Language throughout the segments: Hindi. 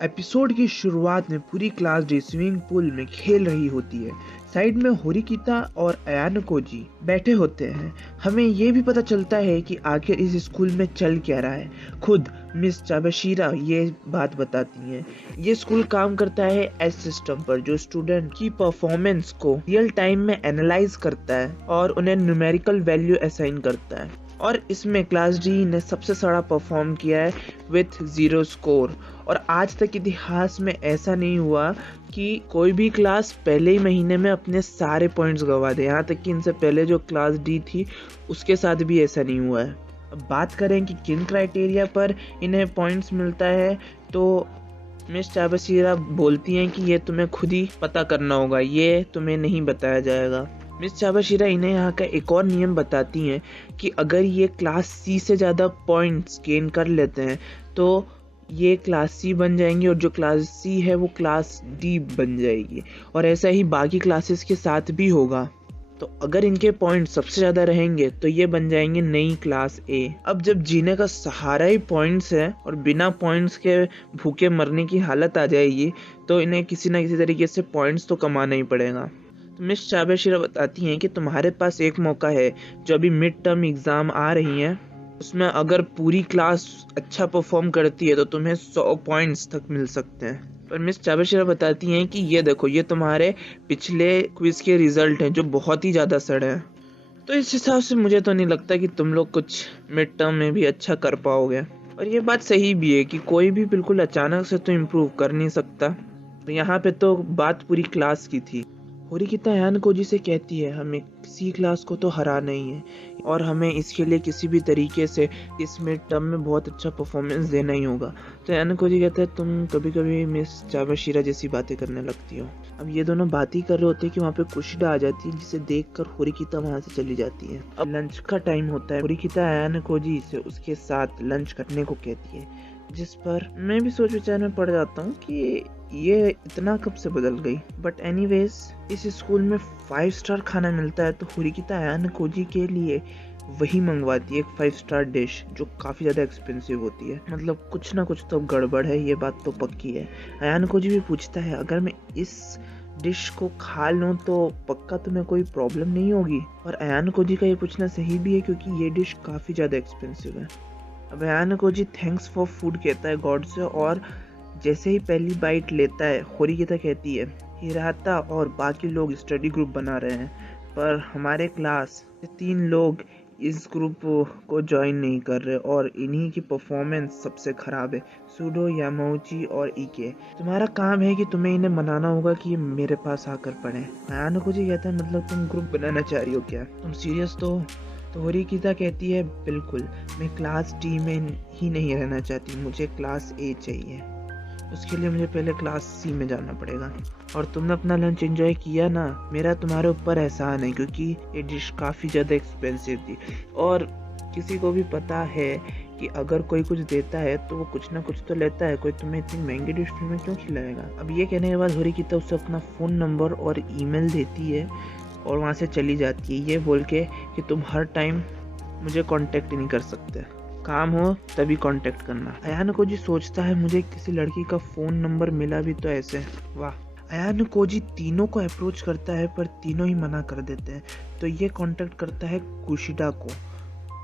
एपिसोड की शुरुआत में पूरी क्लास डे स्विमिंग पूल में खेल रही होती है। साइड में होरिकिता और अयान कोजी बैठे होते हैं। हमें ये भी पता चलता है कि आखिर इस स्कूल में चल क्या रहा है। खुद मिस चाबाशिरा ये बात बताती हैं। ये स्कूल काम करता है एस सिस्टम पर, जो स्टूडेंट की परफॉर्मेंस को रियल टाइम में एनालाइज करता है और उन्हें न्यूमेरिकल वैल्यू असाइन करता है। और इसमें क्लास डी ने सबसे सड़ा परफॉर्म किया है विथ 0 स्कोर। और आज तक इतिहास में ऐसा नहीं हुआ कि कोई भी क्लास पहले ही महीने में अपने सारे पॉइंट्स गंवा दे। यहाँ तक कि इनसे पहले जो क्लास डी थी उसके साथ भी ऐसा नहीं हुआ है। अब बात करें कि किन क्राइटेरिया पर इन्हें पॉइंट्स मिलता है, तो मिस चाबाशिरा बोलती हैं कि ये तुम्हें खुद ही पता करना होगा, ये तुम्हें नहीं बताया जाएगा। मिस चाबाशिरा इन्हें यहाँ का एक और नियम बताती हैं कि अगर ये क्लास सी से ज़्यादा पॉइंट्स गेन कर लेते हैं तो ये क्लास सी बन जाएंगी, और जो क्लास सी है वो क्लास डी बन जाएगी। और ऐसा ही बाकी क्लासेस के साथ भी होगा। तो अगर इनके पॉइंट्स सबसे ज़्यादा रहेंगे तो ये बन जाएंगे नई क्लास ए। अब जब जीने का सहारा ही पॉइंट्स है और बिना पॉइंट्स के भूखे मरने की हालत आ जाएगी, तो इन्हें किसी ना किसी तरीके से पॉइंट्स तो कमाना ही पड़ेगा। तो मिस चाबाशिरा बताती हैं कि तुम्हारे पास एक मौका है, जो अभी मिड टर्म एग्ज़ाम आ रही है, उसमें अगर पूरी क्लास अच्छा परफॉर्म करती है तो तुम्हें 100 पॉइंट्स तक मिल सकते हैं। पर मिस चाबाशिरा बताती हैं कि ये देखो, ये तुम्हारे पिछले क्विज के रिजल्ट हैं जो बहुत ही ज़्यादा सड़े हैं। तो इस हिसाब से मुझे तो नहीं लगता कि तुम लोग कुछ मिड टर्म में भी अच्छा कर पाओगे। और ये बात सही भी है कि कोई भी बिल्कुल अचानक से तो इम्प्रूव कर नहीं सकता। तो यहाँ पे तो बात पूरी क्लास की थी। होरिकिता अयान कोजी से कहती है हमें किसी क्लास को तो हराना ही है, और हमें इसके लिए किसी भी तरीके से इस मिड टर्म में बहुत अच्छा परफॉर्मेंस देना ही होगा। तो अयान कोजी कहता है तुम कभी कभी मिस चाबाशिरा जैसी बातें करने लगती हो। अब ये दोनों बात ही कर रहे होते हैं कि वहाँ पे कुशिडा आ जाती है, जिसे देखकर होरिकिता वहाँ से चली जाती है। अब लंच का टाइम होता है। होरिकिता अयान कोजी से उसके साथ लंच करने को कहती है, जिस पर मैं भी सोच विचार में पड़ जाता हूँ कि ये इतना कब से बदल गई। बट एनीवेज, इस स्कूल में 5 स्टार खाना मिलता है, तो होरिकिता अयान कोजी के लिए वही मंगवाती है, एक 5 स्टार डिश जो काफ़ी ज़्यादा एक्सपेंसिव होती है। मतलब कुछ ना कुछ तो गड़बड़ है, ये बात तो पक्की है। अयान कोजी भी पूछता है अगर मैं इस डिश को खा लूँ तो पक्का तुम्हें कोई प्रॉब्लम नहीं होगी। और अयान कोजी का ये पूछना सही भी है, क्योंकि ये डिश काफ़ी ज़्यादा एक्सपेंसिव है। अब Ayanokoji thanks for food कहता है गॉड से, और जैसे ही पहली बाइट लेता है होरिकिता कहती है हिराता और बाकी लोग स्टडी ग्रुप बना रहे हैं, पर हमारे क्लास से 3 लोग इस ग्रुप को ज्वाइन नहीं कर रहे, और इन्हीं की परफॉर्मेंस सबसे ख़राब है, सूडो, यामाउची और इके। तुम्हारा काम है कि तुम्हें इन्हें मनाना होगा कि मेरे पास आकर पढ़ें। अयान कोजी कहता है मतलब तुम ग्रुप बनाना चाह रही हो क्या, तुम सीरियस तो होरिकिता कहती है बिल्कुल, मैं क्लास डी में ही नहीं रहना चाहती, मुझे क्लास ए चाहिए। उसके लिए मुझे पहले क्लास सी में जाना पड़ेगा। और तुमने अपना लंच एंजॉय किया ना, मेरा तुम्हारे ऊपर एहसान है, क्योंकि ये डिश काफ़ी ज़्यादा एक्सपेंसिव थी। और किसी को भी पता है कि अगर कोई कुछ देता है तो वो कुछ ना कुछ तो लेता है, कोई तुम्हें इतनी महंगी डिश में क्यों खिलाएगा। अब ये कहने के बाद होरिकिता उसे अपना फ़ोन नंबर और ईमेल देती है और वहाँ से चली जाती है, ये बोल के कि तुम हर टाइम मुझे कांटेक्ट नहीं कर सकते, काम हो तभी कांटेक्ट करना। अयान कोजी सोचता है मुझे किसी लड़की का फ़ोन नंबर मिला भी तो ऐसे, वाह। अयान कोजी तीनों को अप्रोच करता है, पर तीनों ही मना कर देते हैं। तो ये कांटेक्ट करता है कुशिडा को,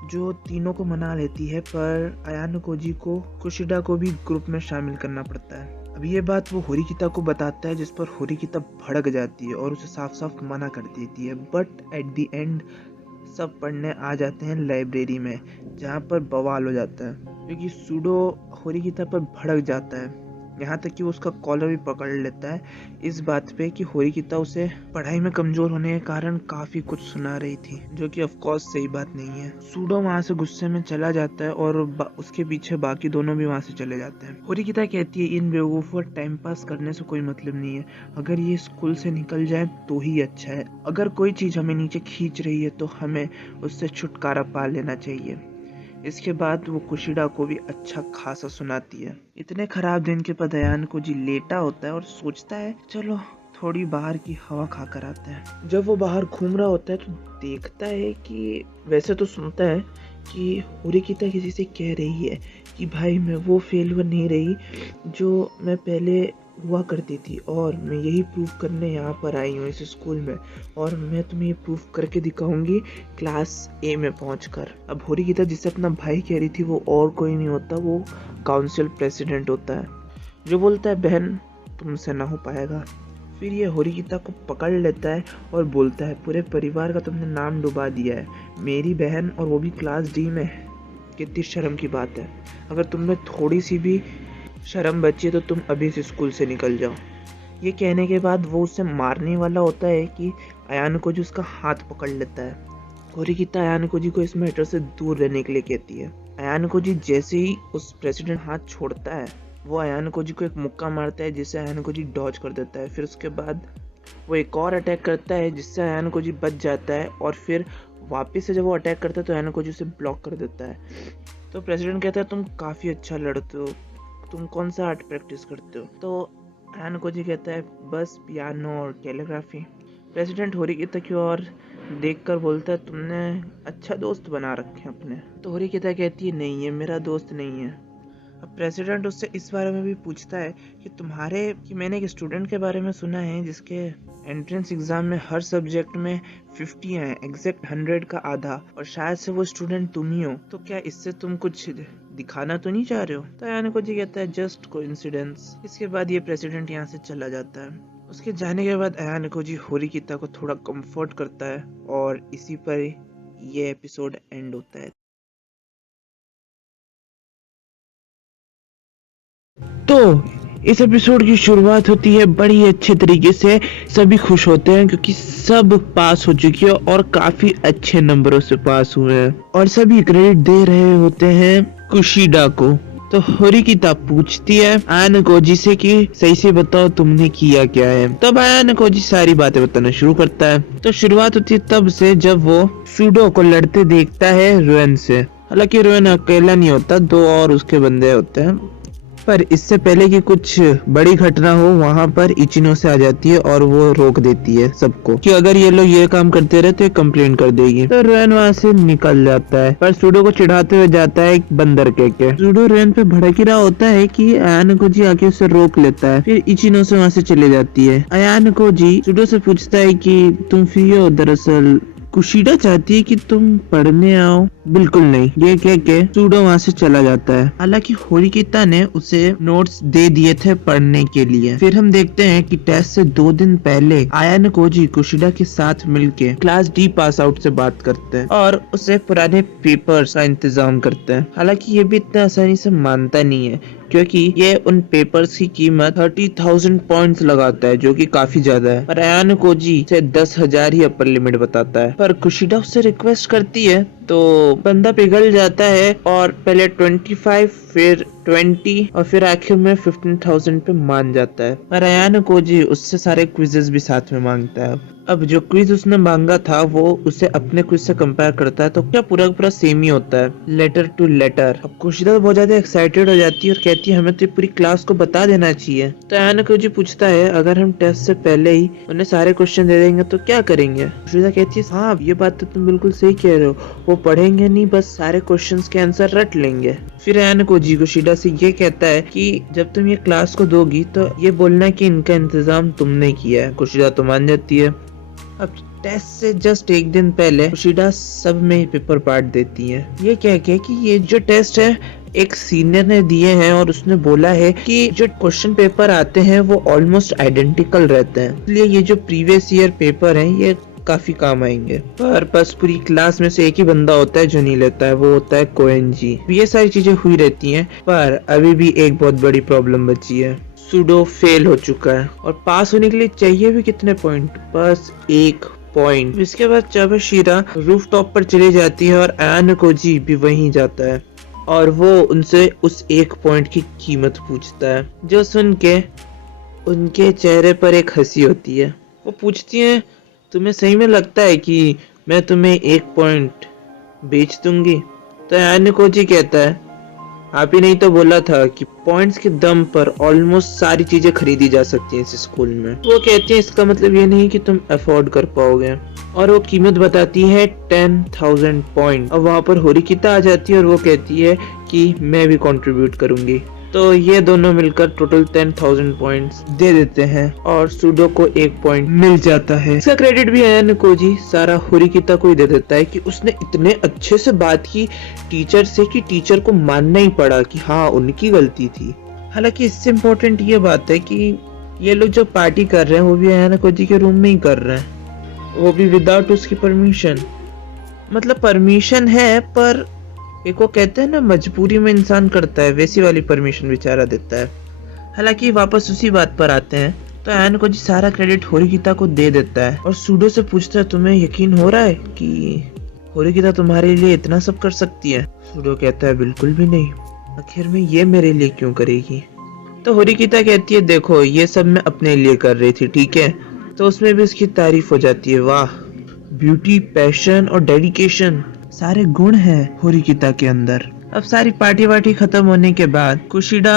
जो तीनों को मना लेती है, पर अयान कोजी को कुशिडा को भी ग्रुप में शामिल करना पड़ता है। अब ये बात वो होरिकिता को बताता है, जिस पर होरिकिता भड़क जाती है और उसे साफ साफ मना कर देती है। बट एट द एंड सब पढ़ने आ जाते हैं लाइब्रेरी में, जहाँ पर बवाल हो जाता है, क्योंकि सूडो होरिकिता पर भड़क जाता है, यहाँ तक कि वो उसका कॉलर भी पकड़ लेता है इस बात पे कि होरिकिता उसे पढ़ाई में कमज़ोर होने के कारण काफ़ी कुछ सुना रही थी, जो कि ऑफ कोर्स सही बात नहीं है। सूडो वहाँ से गुस्से में चला जाता है और उसके पीछे बाकी दोनों भी वहाँ से चले जाते हैं। होरिकिता कहती है इन बेवकूफ़ों पर टाइम पास करने से कोई मतलब नहीं है, अगर ये स्कूल से निकल जाए तो ही अच्छा है। अगर कोई चीज़ हमें नीचे खींच रही है तो हमें उससे छुटकारा पा लेना चाहिए। इसके बाद वो कुशिडा को भी अच्छा खासा सुनाती है। इतने खराब दिन के बाद अयान कोजी लेटा होता है और सोचता है चलो थोड़ी बाहर की हवा खा कर आते हैं। जब वो बाहर घूम रहा होता है तो देखता है कि वैसे तो सुनता है कि होरिकिता किसी से कह रही है कि भाई मैं वो फेलियर नहीं रही जो मैं पहले हुआ करती थी, और मैं यही प्रूफ करने यहाँ पर आई हूँ इस स्कूल में, और मैं तुम्हें ये प्रूफ करके दिखाऊंगी क्लास ए में पहुँचकर। अब होरिकिता जिसे अपना भाई कह रही थी वो और कोई नहीं होता, वो काउंसिल प्रेसिडेंट होता है, जो बोलता है बहन तुमसे ना हो पाएगा। फिर ये होरिकिता को पकड़ लेता है और बोलता है पूरे परिवार का तुमने नाम डुबा दिया है, मेरी बहन और वो भी क्लास डी में, कितनी शर्म की बात है। अगर तुम में थोड़ी सी भी शर्म बची है तो तुम अभी इस स्कूल से निकल जाओ। ये कहने के बाद वो उसे मारने वाला होता है कि अयान को जो उसका हाथ पकड़ लेता है। होरिकिता अयान को जी को इस मैटर से दूर रहने के लिए कहती है। अयान को जी जैसे ही उस प्रेसिडेंट हाथ छोड़ता है वो अयान को जी को एक मुक्का मारता है जिससे अयान को जी डॉज कर देता है। फिर उसके बाद वो एक और अटैक करता है जिससे अयान को जी बच जाता है, और फिर वापस से जब वो अटैक करता है तो अयान को जी उसे ब्लॉक कर देता है। तो प्रेसिडेंट कहता है तुम काफ़ी अच्छा लड़ते हो, तुम कौन सा आर्ट प्रैक्टिस करते हो? तो अयान को जी कहता है बस पियानो और कैलीग्राफी। प्रेसिडेंट होरिकिता की ओर देखकर बोलता है तुमने अच्छा दोस्त बना रखे हैं अपने। तो होरिकिता कहती है नहीं, ये मेरा दोस्त नहीं है। अब प्रेसिडेंट उससे इस बारे में भी पूछता है कि मैंने एक स्टूडेंट के बारे में सुना है जिसके एंट्रेंस एग्जाम में हर सब्जेक्ट में 50 हैं, एग्जैक्ट 100 का आधा, और शायद से वो स्टूडेंट तुम ही हो। तो क्या इससे तुम कुछ दिखाना तो नहीं चाह रहे हो? तो अयान को जी कहता है जस्ट कोइंसिडेंस। इसके बाद ये प्रेसिडेंट यहाँ से चला जाता है। उसके जाने के बाद अयान को जी होरिकिता को थोड़ा कंफर्ट करता है, और इसी पर ये एपिसोड एंड होता है। तो इस एपिसोड की शुरुआत होती है बड़ी अच्छे तरीके से। सभी खुश होते हैं क्योंकि सब पास हो चुकी है और काफी अच्छे नंबरों से पास हुए हैं, और सभी क्रेडिट दे रहे होते हैं कुशिडा को। तो होरिकिता पूछती है अयान कोजी से कि सही से बताओ तुमने किया क्या है। तब अयान कोजी सारी बातें बताना शुरू करता है। तो शुरुआत होती है तब से जब वो सुडो को लड़ते देखता है रुएन से। हालांकि रुएन अकेला नहीं होता, दो और उसके बंदे होते हैं, पर इससे पहले कि कुछ बड़ी घटना हो वहां पर इचिनो से आ जाती है और वो रोक देती है सबको कि अगर ये लोग ये काम करते रहे तो ये कंप्लेन कर देगी। तो रुएन वहां से निकल जाता है, पर सुडो को चिढ़ाते हुए जाता है एक बंदर के। सुडो रुएन पे भड़क ही रहा होता है कि अयान को जी आके उसे रोक लेता है। फिर इचिनो से वहां से चले जाती है। अयान को जी सुडो से पूछता है कि तुम फ्री हो? दरअसल कुशिडा चाहती है कि तुम पढ़ने आओ। बिल्कुल नहीं, ये कह के सुडो वहाँ से चला जाता है। हालांकि होरिकिता ने उसे नोट्स दे दिए थे पढ़ने के लिए। फिर हम देखते हैं कि टेस्ट से 2 दिन पहले अयान कोजी कुशिडा के साथ मिलके क्लास डी पास आउट से बात करते हैं और उसे पुराने पेपर्स का इंतजाम करते हैं। हालांकि ये भी इतना आसानी से मानता नहीं है क्योंकि ये उन पेपर्स की कीमत 30,000 पॉइंट्स लगाता है, जो कि काफी ज्यादा है। पर अयान कोजी से 10,000 ही अपर लिमिट बताता है। पर कुशिडा उससे रिक्वेस्ट करती है तो बंदा पिघल जाता है और पहले 25, फिर 20 और फिर आखिर में 15,000 पे मान जाता है। पर अयान कोजी उससे सारे क्विजेस भी साथ में मांगता है। अब जो क्विज उसने मांगा था वो उसे अपने क्विज से कंपेयर करता है, तो क्या पूरा पूरा सेम ही होता है, लेटर टू लेटर। अब कुशिदा तो बहुत ज्यादा एक्साइटेड हो जाती है और कहती है हमें तो पूरी क्लास को बता देना चाहिए। तो अयान कोजी पूछता है अगर हम टेस्ट से पहले ही उन्हें सारे क्वेश्चन दे देंगे तो क्या करेंगे? कुशिदा कहती है हाँ ये बात तो तुम बिल्कुल सही कह रहे हो, वो पढ़ेंगे नहीं, बस सारे क्वेश्चंस के आंसर रट लेंगे। फिर अयान कोजी कुशिदा से ये कहता है कि जब तुम ये क्लास को दोगी तो ये बोलना कि इनका इंतजाम तुमने किया है। कुशिदा तो मान जाती है। अब टेस्ट से जस्ट एक दिन पहले कुशिदा सब में पेपर बांट देती है, ये कह के कि ये जो टेस्ट है एक सीनियर ने दिए हैं और उसने बोला है कि जो क्वेश्चन पेपर आते हैं वो ऑलमोस्ट आइडेंटिकल रहते हैं, इसलिए ये जो प्रीवियस ईयर पेपर हैं ये काफी काम आएंगे। पर बस पूरी क्लास में से एक ही बंदा होता है जो नहीं लेता है, वो होता है कोएनजी। ये सारी चीजें हुई रहती हैं, पर अभी भी एक बहुत बड़ी प्रॉब्लम बची है। सुडो फेल हो चुका है और पास होने के लिए चाहिए भी कितने पॉइंट? बस 1 पॉइंट। इसके बाद चाबाशिरा रूफ टॉप पर चली जाती है और अयान कोजी भी वहीं जाता है और वो उनसे उस 1 पॉइंट की कीमत पूछता है, जो सुन के उनके चेहरे पर एक हंसी होती है। वो पूछती है तुम्हें सही में लगता है कि मैं तुम्हें 1 पॉइंट बेच दूंगी? तो अयान कोजी कहता है आप ही नहीं तो बोला था कि पॉइंट्स के दम पर ऑलमोस्ट सारी चीजें खरीदी जा सकती हैं इस स्कूल में। वो कहती है इसका मतलब ये नहीं कि तुम अफोर्ड कर पाओगे, और वो कीमत बताती है 10,000 पॉइंट। अब वहाँ पर होरिकिता आ जाती है और वो कहती है कि मैं भी कंट्रीब्यूट करूंगी। तो ये दोनों मिलकर टोटल 10,000 पॉइंट्स दे देते हैं और सूडो को 1 पॉइंट मिल जाता है। इसका क्रेडिट भी अयान कोजी सारा होरिकिता को ही दे देता है कि उसने इतने अच्छे से बात की टीचर से कि टीचर को मानना ही पड़ा कि हाँ उनकी गलती थी। हालांकि इससे इम्पोर्टेंट ये बात है कि ये लोग जो पार्टी कर रहे हैं वो भी अयान कोजी के रूम में ही कर रहे हैं, वो भी विदाउट उसकी परमिशन। मतलब परमिशन है पर एक वो कहते हैं ना मजबूरी में इंसान करता है, वैसी वाली परमिशन बेचारा देता है। हालांकि वापस उसी बात पर आते हैं तो अयान कोजी सारा क्रेडिट होरिकिता को दे देता है और सूडो से पूछता है तुम्हें यकीन हो रहा है कि होरिकिता तुम्हारे लिए इतना सब कर सकती है? सूडो कहता है बिल्कुल भी नहीं, आखिर में ये मेरे लिए क्यों करेगी? तो होरिकिता कहती है देखो ये सब मैं अपने लिए कर रही थी, ठीक है? तो उसमें भी उसकी तारीफ हो जाती है, वाह ब्यूटी, पैशन और डेडिकेशन सारे गुण हैं होरिकिता के अंदर। अब सारी पार्टी वार्टी खत्म होने के बाद कुशिडा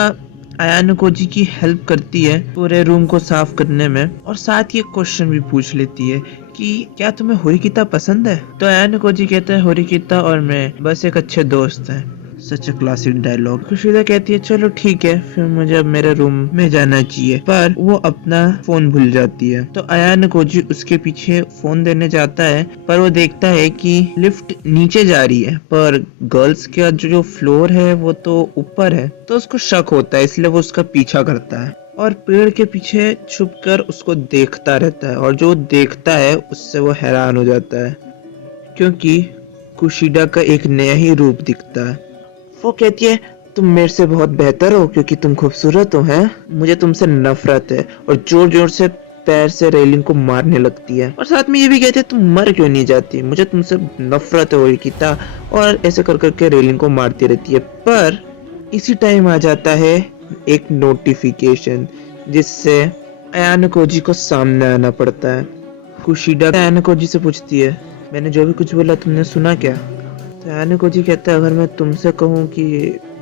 अयान कोजी की हेल्प करती है पूरे रूम को साफ करने में और साथ ही एक क्वेश्चन भी पूछ लेती है कि क्या तुम्हें होरिकिता पसंद है? तो अयान कोजी कहता है होरिकिता और मैं बस एक अच्छे दोस्त हैं। सच अ क्लासिक डायलॉग। कुशिदा कहती है चलो ठीक है फिर मुझे अब मेरे रूम में जाना चाहिए, पर वो अपना फोन भूल जाती है। तो अयान कोजी उसके पीछे फोन देने जाता है पर वो देखता है कि लिफ्ट नीचे जा रही है पर गर्ल्स का जो फ्लोर है वो तो ऊपर है। तो उसको शक होता है इसलिए वो उसका पीछा करता है और पेड़ के पीछे छुपकर उसको देखता रहता है और जो देखता है उससे वो हैरान हो जाता है क्योंकि कुशिडा का एक नया ही रूप दिखता है। वो कहती है तुम मेरे से बहुत बेहतर हो क्योंकि तुम खूबसूरत हो, हैं? मुझे तुमसे नफरत है, और जोर जोर से पैर से रेलिंग को मारने लगती है और साथ में ये भी कहती है तुम मर क्यों नहीं जाती, मुझे तुमसे नफरत है होरिकिता, और ऐसे कर करके रेलिंग को मारती रहती है। पर इसी टाइम आ जाता है एक नोटिफिकेशन जिससे अयान कोजी को सामने आना पड़ता है। कुशिडा अयान कोजी से पूछती है मैंने जो भी कुछ बोला तुमने सुना क्या? तो अयान कोजी कहता है अगर मैं तुमसे कहूँ कि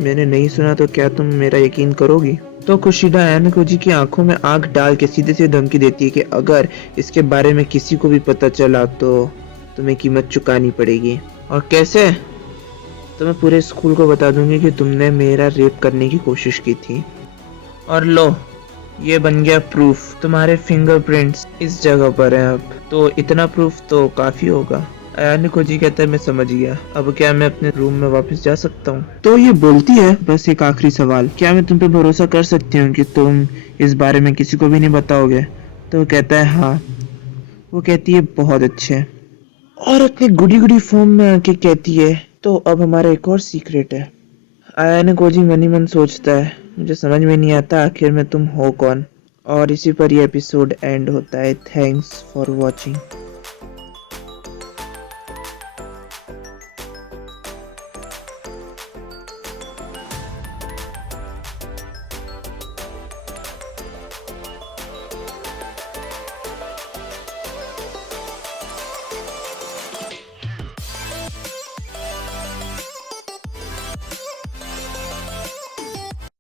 मैंने नहीं सुना तो क्या तुम मेरा यकीन करोगी? तो कुशिडा अयान कोजी की आंखों में आंख डाल के सीधे से धमकी देती है कि अगर इसके बारे में किसी को भी पता चला तो तुम्हें कीमत चुकानी पड़ेगी। और कैसे? तो मैं पूरे स्कूल को बता दूंगी कि तुमने मेरा रेप करने की कोशिश की थी। और लो ये बन गया प्रूफ, तुम्हारे फिंगरप्रिंट्स इस जगह पर हैं अब, तो इतना प्रूफ तो काफी होगा। अयान कोजी कहता है मैं समझ गया, अब क्या मैं अपने रूम में वापस जा सकता हूँ? तो ये बोलती है बस एक आखिरी सवाल, क्या मैं तुम पे भरोसा कर सकती हूँ कि तुम इस बारे में किसी को भी नहीं बताओगे? तो वो कहता है हाँ। वो कहती है बहुत अच्छे, और अपने गुडी गुडी फॉर्म में आके कहती है तो अब हमारा एक और सीक्रेट है। अयान कोजी मन ही मन सोचता है मुझे समझ में नहीं आता आखिर में तुम हो कौन। और इसी पर यह एपिसोड एंड होता है। Thanks for watching.